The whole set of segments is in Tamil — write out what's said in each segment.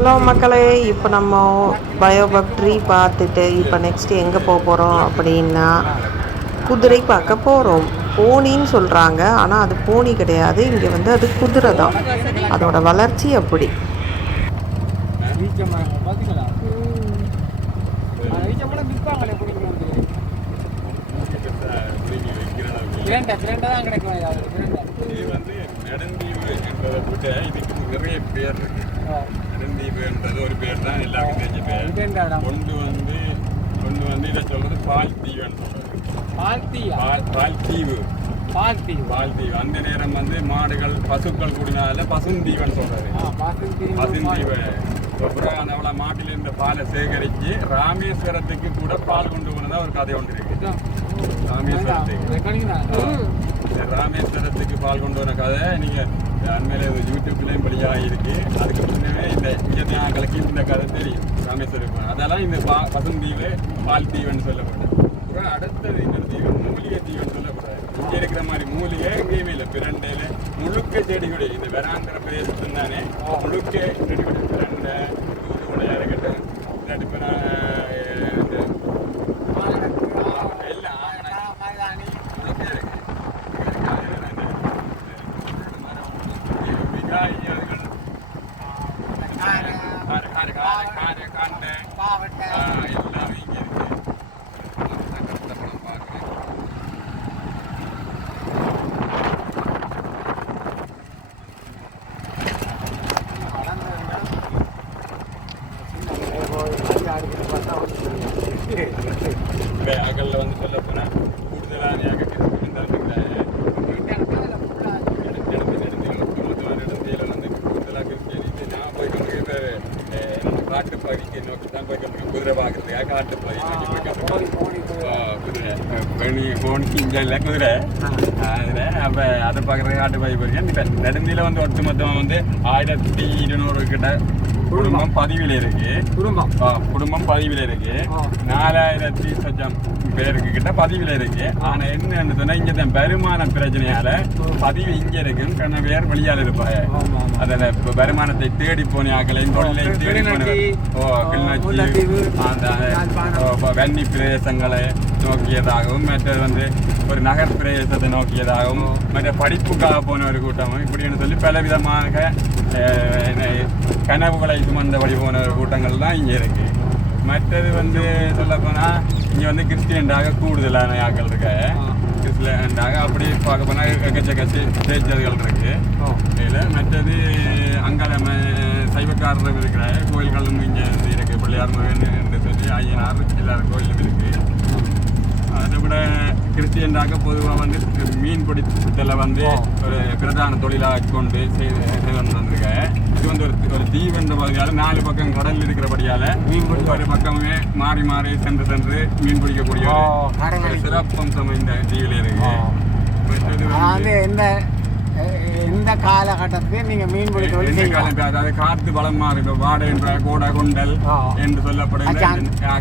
ஹலோ மக்களே, இப்போ நம்ம பயோபப் ட்ரீ பார்த்துட்டு இப்போ நெக்ஸ்ட் எங்கே போக போகிறோம் அப்படின்னா குதிரை பார்க்க போகிறோம். போனின்னு சொல்கிறாங்க, ஆனால் அது போனி கிடையாது. இங்கே வந்து அது குதிரை தான். அதோட வளர்ச்சி அப்படி. நெடுந்தீவு என்பதை விட இதுக்கு நிறைய பேர் இருக்கு. நெடுந்தீவு என்றது ஒரு பேர் தான், எல்லாருக்கும் தெரிஞ்ச பேர். கொண்டு வந்து இதை சொல்றது பால் தீவுன்னு சொல்றது. பால் தீவு. அந்த நேரம் வந்து மாடுகள் பசுக்கள் கூடினால பசுந்தீவன் சொல்றாரு. பசுந்தீவு அப்புறம் அவ்வளோ மாட்டில் இருந்த பாலை சேகரித்து ராமேஸ்வரத்துக்கு கூட பால் கொண்டு போனதா ஒரு கதை ஒன்று இருக்கு. ராமேஸ்வரத்துக்கு பால் கொண்டு வர கதை நீங்கள் அண்மையில யூடியூப்லேயும் வெளியாக இருக்கு. அதுக்கு முன்னே இந்த இயற்கையாக்களுக்கு இந்த கதை தெரியும். ராமேஸ்வரம் அதெல்லாம் இந்த பசுந்தீவு பால் தீவுன்னு சொல்லப்படுது. அப்புறம் அடுத்தது இன்னொரு தீவு மூலிகை தீவுன்னு சொல்லப்படுறது. இங்கே இருக்கிற மாதிரி மூலிகை எங்கேயுமே இல்லை. பிரண்டையில் முழுக்க செடிகொடி இந்த வேறாந்திர பிரதேசத்தும் தானே முழுக்க செடிகொடி பிரண்டை உடையாக இருக்கட்டும். அகல்ல வந்து சொல்ல போனா கூடுதலான காட்டு பகுதிக்கு நோக்கி தான் போய்ட்டு குதிரை பார்க்கறதுக்காக காட்டு பகுதி குதிரை அதில் அப்போ அதை பார்க்குறதுக்கு காட்டு பகுதி போயிருக்கேன். நெடுந்தியில் வந்து ஒட்டுமொத்தமாக வந்து 1200 கிட்ட குடும்பம் பதிவில் இருக்கு. குடும்பம் பதிவில் இருக்கு. 4000 சொச்சம் பேருக்கு கிட்ட பதிவில் இருக்கு. ஆனா என்னன்னு சொன்னா இங்க தான் வருமான பிரச்சனையால பதிவு இங்க இருக்கு. கண்ண பேர் வெளியால இருப்பாங்க. அதில் வருமானத்தை தேடி போன ஆக்களையும் தொழிலை தேடி போன கிளிநொச்சி அந்த வன்னி பிரதேசங்களை நோக்கியதாகவும் மற்றது வந்து ஒரு நகர் பிரதேசத்தை நோக்கியதாகவும் மற்ற படிப்புக்காக போன ஒரு கூட்டமும் இப்படின்னு சொல்லி பல விதமாக கனவுகளை சுமந்தபடி போன கூட்டங்கள் தான் இங்கே இருக்கு. மற்றது வந்து சொல்லப்போனால் இங்கே வந்து கிறிஸ்டியன்டாக கூடுதலான ஆக்கள் இருக்க. கிறிஸ்டியன்டாக அப்படி பார்க்க போனால் எக்கச்சக்க தேய்ச்சல்கள் இருக்கு. இதில் மற்றது அங்கால சைவக்காரர்கள் இருக்கிற கோயில்களும் இங்கே இருக்கு. பிள்ளையார் முருகன் என்று சொல்லி ஐயனார் எல்லாரும் கோயிலும் இருக்கு. அதை விட கிறிஸ்டியன்டாக பொதுவாக வந்து மீன் பிடித்தல வந்து ஒரு பிரதான தொழிலாக கொண்டு செய்து வந்திருக்கேன். இது வந்து ஒரு தீவென்ற பகுதியால் 4 பக்கம் கடல் இருக்கிறபடியால் மீன் பிடிக்க ஒரு பக்கமே மாறி மாறி சென்று மீன் பிடிக்கக்கூடிய சிறப்பம்சம் இந்த தீவில் இருக்கு. இந்த காலகட்டத்துக்கு நீங்க மீன் பிடிக்க அதாவது காற்று பலமா இருக்கு. வாடை என்ற கோடை கொண்டல் என்று சொல்லப்படுகிற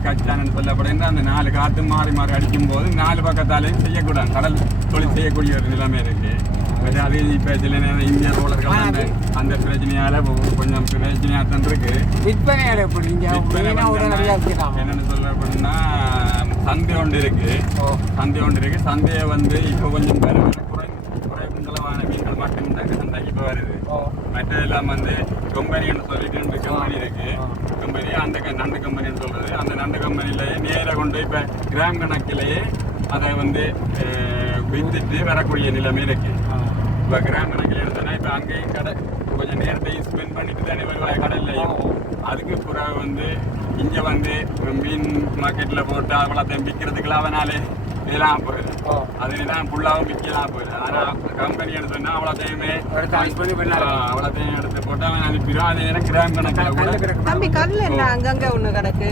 கச்சான் என்று சொல்லப்படுகின்ற அந்த 4 காற்று மாறி மாறி அடிக்கும் போது 4 பக்கத்தாலையும் செய்யக்கூடாது. கடல் தொழில் செய்யக்கூடிய ஒரு நிலைமை இருக்கு. அது இப்போ சில நேரம் இந்திய ரோலர்கள் அந்த பிரச்சனையால கொஞ்சம் பிரச்சனையா தான் இருக்கு. விற்பனையால என்னன்னு சொல்லப்படுன்னா சந்தை ஒன்று இருக்கு. சந்தையை வந்து இப்போ கொஞ்சம் குறைந்தளவான மீன்கள் மட்டும்தான் சந்தைக்கு இப்போ வருது. மற்றதெல்லாம் வந்து கம்பெனின்னு சொல்லிட்டு 2 கம்பெனி இருக்கு. கம்பெனி அந்த நண்டு கம்பெனின்னு சொல்றது. அந்த நண்டு கம்பெனிலேயே நேராக கொண்டு இப்போ கிராம் கணக்கிலேயே அதை வந்து வித்துட்டு வரக்கூடிய நிலைமை இருக்கு. இப்போ கிராம் கணக்கில் எடுத்தோன்னா இப்போ அங்கேயும் கடை கொஞ்சம் நேரத்தையும் ஸ்பெண்ட் பண்ணிட்டு தானே வருவாங்க கடல்லையும். அதுக்கு பிறகு வந்து இங்கே வந்து மீன் மார்க்கெட்டில் போட்டு அவ்வளோத்தையும் விற்கிறதுக்குலாம் அவனாலே இதெல்லாம் போயிடுது. அதுதான் ஃபுல்லாகவும் விற்கலாம் போயிடுது. ஆனால் கம்பெனி எடுத்தோன்னா அவ்வளோத்தையுமே அவ்வளோத்தையும் எடுத்து போட்டு அவன் அனுப்பிடும். அது எனக்கு கிராம் கணக்கில் அங்கங்கே ஒன்று கிடக்கு.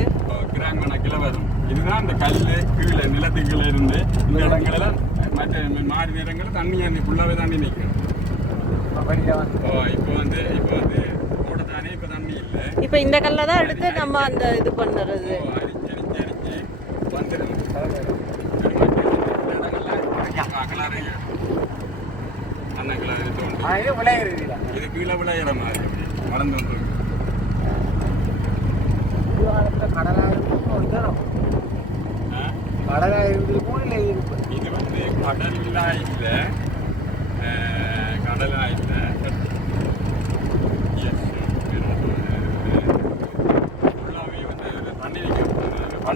கிராம் கணக்கில் வரும். இதுதான் இந்த கல் கீழே நிலத்துக்குள்ள இருந்து இந்த இடங்களெல்லாம் மற்ற மாறி நேரங்கள் தண்ணி அந்த ஃபுல்லாகவே தாண்டி நிற்கும். இப்போ வந்து கூட தானே இப்போ தண்ணி இல்லை. இப்போ இந்த கல்லை தான் எடுத்து நம்ம அந்த இது பண்ணுறது அரிச்சு வந்துடும். இது கீழே விளையிற மாதிரி வளர்ந்து வந்துருக்கு.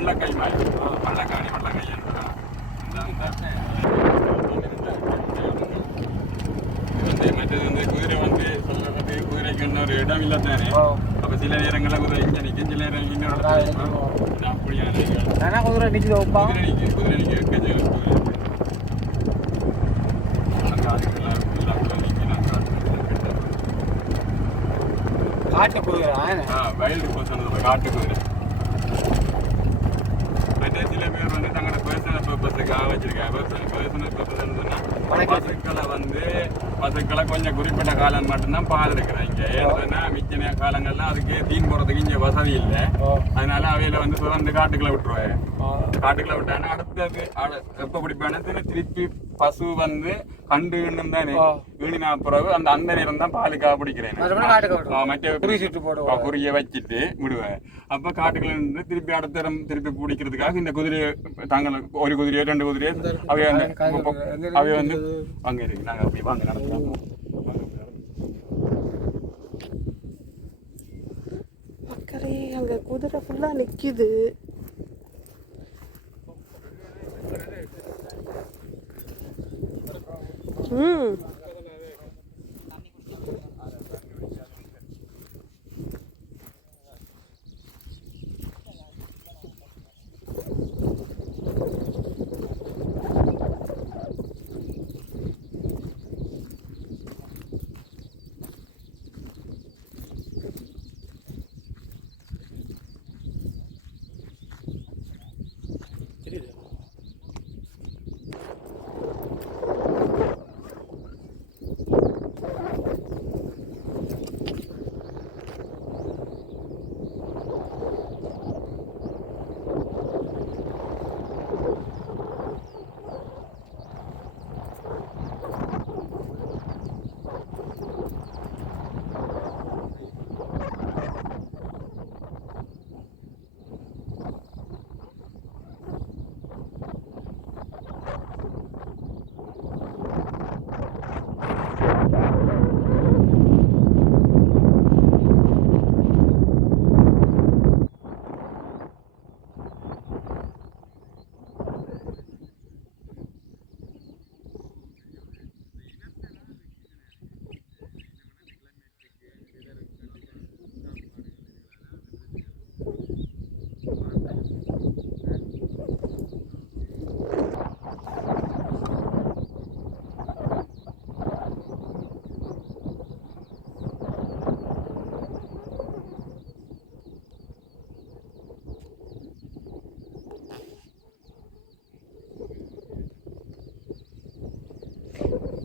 வள்ளக்கை மாதிரி வள்ளக்காணி வள்ளக்கை மற்றது வந்து குதிரை வந்து சொல்றது குதிரைக்கு இன்னொரு இடம் இல்லை தானே. அப்போ சில நேரங்களில் குதிரை இங்கே நிற்கும், சில நேரம் இன்னொரு அப்படியான குதிரை நிற்குது குதிரை நிற்கும் குதிரை நிற்கும் காட்டு குதிரை வைல்டு பர்சன் காட்டு குதிரை. மற்ற சில பேர் வந்து தங்களோட பர்சனல் பர்பஸுக்காக வச்சிருக்காங்க. பர்சனல் பர்பஸ் பசுக்களை வந்து பசுக்களை கொஞ்சம் குறிப்பிட்ட காலம் மட்டும்தான் பால் இருக்கிறாங்க. ஏன்னா மிச்ச காலங்கள்லாம் அதுக்கு தீன் போடுறதுக்கு இங்கே வசதி இல்லை. அதனால அவையில வந்து சுரந்து காட்டுக்குள்ள விட்டுருவாங்க. காட்டுக்குள்ள விட்டாங்கன்னா அடுத்தது எப்ப பிடிப்பான திருப்பி பசு வந்து கண்டு தானே வீணினா பிறகு அந்த நேரம் தான் பாலுக்காக பிடிக்கிறேன். மற்ற குறிய வச்சுட்டு விடுவேன். அப்ப காட்டுக்குள்ள இருந்து திருப்பி அடுத்த திருப்பி பிடிக்கிறதுக்காக இந்த குதிரையை தாங்கள் ஒரு குதிரையோ 2 குதிரையோ அவை வந்து அங்க இருக்கு. நாங்க அப்படி வாங்க நடத்துறோம். மக்களே அங்க குதிரை ஃபுல்லா நிக்குது.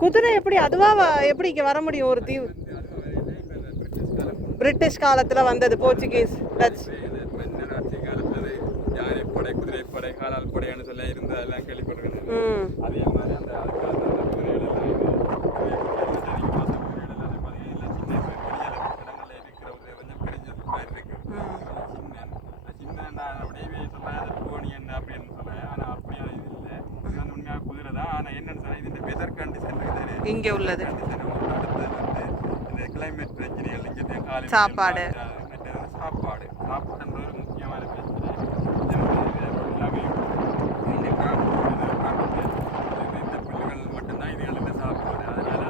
குதிரை எப்படி அதுவா எப்படி இங்க வர முடியும்? ஒரு தீவு பிரிட்டிஷ் காலத்துல வந்தது, போர்ச்சுகீஸ் டச் யானைப்படை குதிரைப்படை காலால் படையான்னு சொல்ல இருந்தது எல்லாம் கேள்விப்பட்டிருக்கேன். அதே மாதிரி அந்த இங்கே உள்ளது கிளைமேட் பிரச்சனைகள் சாப்பாடு சாப்பாடுன்றது ஒரு முக்கியமான பிரச்சனை. இந்த புல்லுகள் மட்டும்தான் இதுகளில் சாப்பாடு. அதனால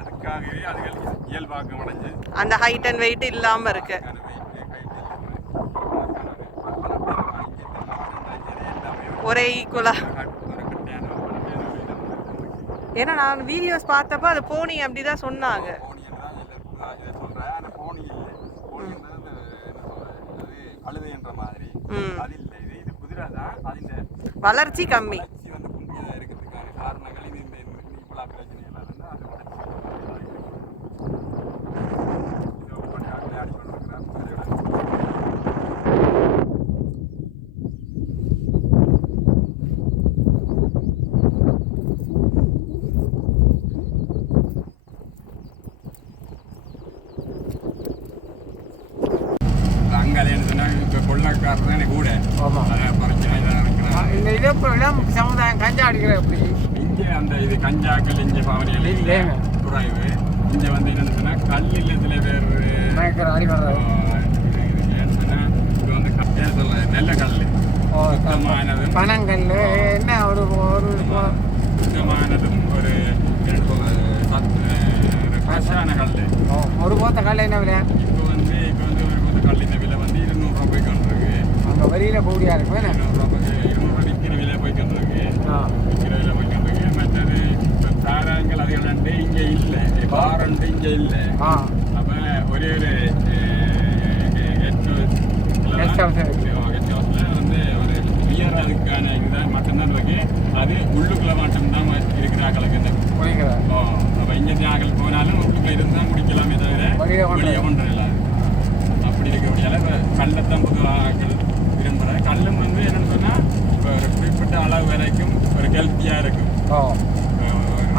அதுக்காகவே அதுகள் இயல்பாக்கம் அடைஞ்சு அந்த ஹைட் அண்ட் வெயிட் இல்லாம இருக்கு. ஒரே ஈக்குவலா. ஏன்னா நான் வீடியோஸ் பார்த்தப்ப அது போனி அப்படிதான் சொன்னாங்க. வளர்ச்சி கம்மி. சமுதாயம் கஞ்சா அடிக்கிற எப்படி இங்கே அந்த இது கஞ்சாக்கள் இங்கே பவனியில் இல்லை குறைவு. இங்கே வந்து என்னன்னு சொன்னால் கல்லில் சில பேர் அடிக்கிறது இப்போ வந்து சொல்ல நல்ல கல் பனங்கல் என்ன ஒரு ஒரு சுத்தமானதும் ஒரு கசான கல். ஒரு போத்த கல் என்ன விலை? இப்போ வந்து ஒரு போத்த கல்லின் விலை வந்து 200 ரூபா போய் கொண்டிருக்கு. அங்கே வெளியில் கூடியா இருக்கும் 200 விற்கிற விலை போய் கொண்டிருக்கு. விற்கிற விலை போய் கொண்டிருக்கு. மற்றது சாராயங்கள் அதுகள் ரெண்டு இங்கே இல்லை, பார் ரெண்டு இங்கே இல்லை. அப்போ ஒரே ஒரு கெஸ்ட் ஹவுஸில் வந்து ஒரு உயர் அதுக்கான இதுதான் மட்டும்தான் இருக்கு. அது உள்ளுக்குள்ள மட்டும்தான் இருக்கிறாங்களுக்கு இந்த குடிக்கிறார். அப்போ இங்கே தியாகல் போனாலும் உள்ளுக்குள்ள இருந்து தான் குடிக்கலாமே தவிர வெளியே ஒன்றும் இல்லை. அப்படி இருக்கக்கூடிய கல்லத்தான் பொதுவாக விரும்புகிறேன். கல்லும் வந்து என்னென்னு சொன்னால் இப்போ ஒரு குறிப்பிட்ட அளவு வரைக்கும் ஒரு ஹெல்த்தியாக இருக்கும்.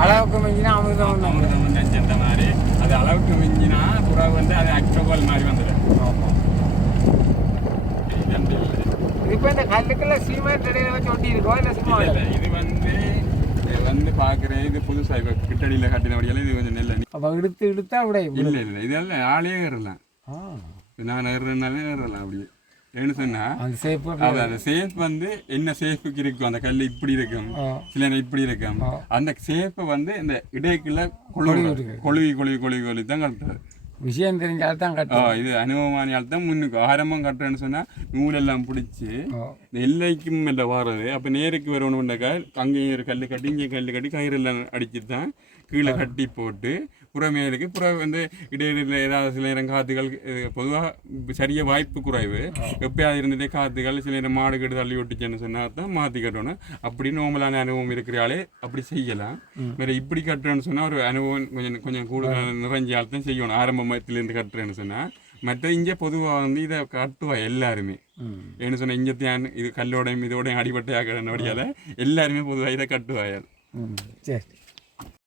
அளவுக்கு மிஞ்சினா அமிர்தம் வந்து அந்த மாதிரி அது அளவுக்கு மிஞ்சினா புறா வந்து அது அக்டோபால் மாதிரி வந்துடும். இப்போ இந்த கல்லுக்குள்ள சிமெண்ட் இடையில வச்சு ஒட்டி இருக்கோம் இல்லை சும்மா இல்லை இது வந்து பார்க்குறேன். இது புதுசாக இப்போ கிட்டடியில் கட்டினபடியால் இது கொஞ்சம் நெல்லை. அப்போ இழுத்தா விட இல்லை இதெல்லாம் ஆளே ஏறலாம். நான் ஏறுறதுனாலே ஏறலாம். அப்படி என்ன சொன்னா அந்த சேஃப் வந்து என்ன சேஃபுக்கு இருக்கும், அந்த கல் இப்படி இருக்கும், சில இப்படி இருக்கும். அந்த சேஃபை வந்து இந்த இடைக்குள்ள கொழுவி தான் கட்டுறது. விஷயம் தெரிஞ்சால் தான் கட்டும். இது அனுபவமானியால் தான் முன்னுக்கு ஆரம்பம் கட்டுறேன்னு சொன்னால் நூலெல்லாம் பிடிச்சி இந்த எல்லைக்கும் இல்லை வாரது. அப்போ நேருக்கு வரணும்னாக்கா அங்கேயும் ஒரு கல் கட்டி இங்கேயும் கல் கட்டி கயிறெல்லாம் அடிச்சுட்டு தான் கீழே கட்டி போட்டு புறமேலுக்கு வந்து இடையில ஏதாவது சில நேரம் காற்றுகள் பொதுவாக சரிய வாய்ப்பு குறைவு. எப்பயாவது இருந்துட்டே காற்றுகள் சில நேரம் மாடு கெடு தள்ளி விட்டுச்சுன்னு சொன்னால் தான் மாற்றி கட்டணும். அப்படி நோமலான அனுபவம் இருக்கிறாலே அப்படி செய்யலாம். வேறு இப்படி கட்டுறேன்னு சொன்னால் ஒரு அனுபவம் கொஞ்சம் கூடுதல் நிறைஞ்சால் தான் செய்யணும். ஆரம்பத்திலேருந்து கட்டுறேன்னு சொன்னால் மற்ற இங்கே பொதுவாக வந்து இதை கட்டுவா எல்லாருமே. ஏன்னு சொன்னால் இங்கே தான் இது கல்லோடையும் இதோடையும் அடிபட்டையாக எல்லாருமே பொதுவாக இதை கட்டுவாயால். சரி.